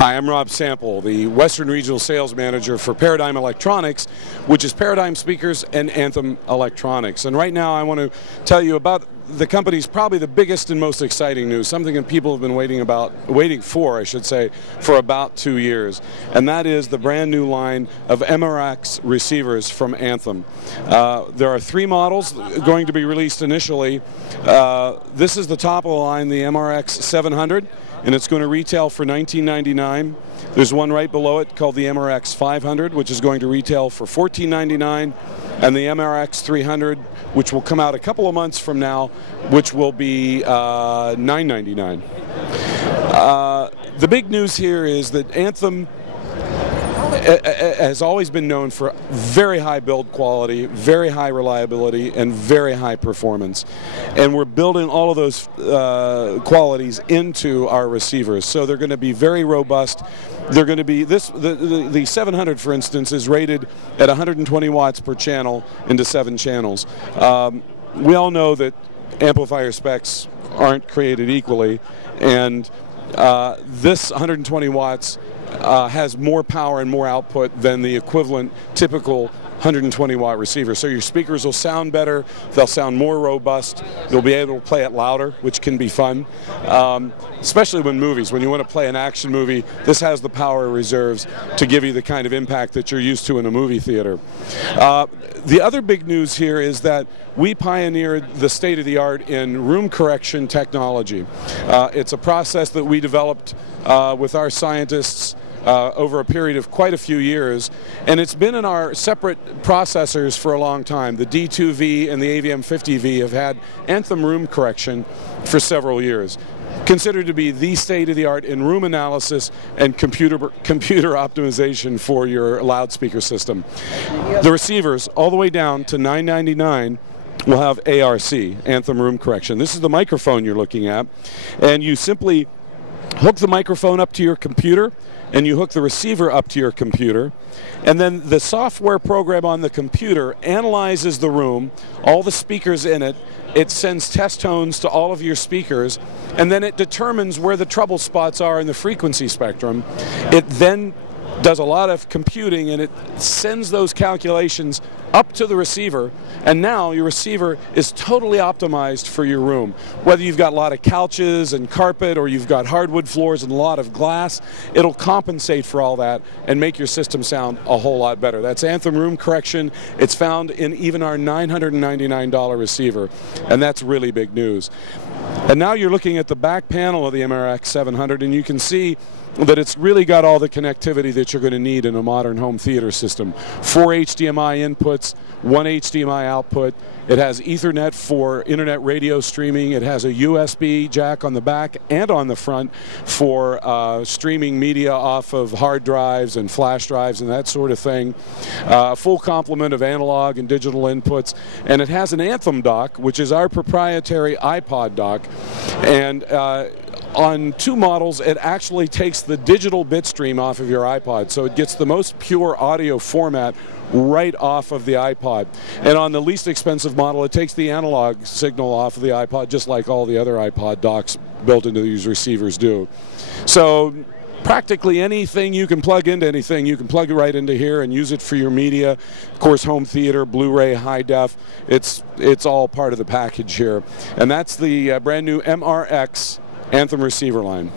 Hi, I'm Rob Sample, the Western Regional Sales Manager for Paradigm Electronics, which is Paradigm Speakers and Anthem Electronics. And right now I want to tell you about the company's probably the biggest and most exciting news, something that people have been waiting for, for about 2 years. And that is the brand new line of MRX receivers from Anthem. There are 3 models going to be released initially. This is the top of the line, the MRX 700. And it's going to retail for $19.99. There's one right below it called the MRX 500, which is going to retail for $14.99, and the MRX 300, which will come out a couple of months from now, which will be $9.99. The big news here is that Anthem has always been known for very high build quality, very high reliability, and very high performance. And we're building all of those qualities into our receivers. So they're going to be very robust. They're going to be, the 700, for instance, is rated at 120 watts per channel into 7 channels. We all know that amplifier specs aren't created equally, and this 120 watts has more power and more output than the equivalent typical 120 watt receiver. So your speakers will sound better, they'll sound more robust, you'll be able to play it louder, which can be fun, especially when you want to play an action movie. This has the power reserves to give you the kind of impact that you're used to in a movie theater. The other big news here is that we pioneered the state-of-the-art in room correction technology. It's a process that we developed with our scientists over a period of quite a few years, and it's been in our separate processors for a long time. The D2V and the AVM50V have had Anthem room correction for several years, considered to be the state-of-the-art in room analysis and computer optimization for your loudspeaker system. The receivers, all the way down to $9.99, will have ARC, Anthem room correction. This is the microphone you're looking at, and you simply hook the microphone up to your computer, and you hook the receiver up to your computer, and then the software program on the computer analyzes the room, all the speakers in it. It sends test tones to all of your speakers, and then it determines where the trouble spots are in the frequency spectrum. It then does a lot of computing, and it sends those calculations up to the receiver, and now your receiver is totally optimized for your room. Whether you've got a lot of couches and carpet, or you've got hardwood floors and a lot of glass, it'll compensate for all that and make your system sound a whole lot better. That's Anthem room correction. It's found in even our $999 receiver, and that's really big news. And now you're looking at the back panel of the MRX 700, and you can see that it's really got all the connectivity that you're going to need in a modern home theater system. 4 HDMI inputs, 1 HDMI output. It has Ethernet for internet radio streaming. It has a USB jack on the back and on the front for streaming media off of hard drives and flash drives and that sort of thing. Full complement of analog and digital inputs. And it has an Anthem dock, which is our proprietary iPod dock. And on 2 models, it actually takes the digital bit stream off of your iPod, so it gets the most pure audio format right off of the iPod. And on the least expensive model, it takes the analog signal off of the iPod, just like all the other iPod docks built into these receivers do. So practically anything you can plug into anything, you can plug it right into here and use it for your media. Of course, home theater, Blu-ray, high def, it's all part of the package here. And that's the brand new MRX Anthem receiver line.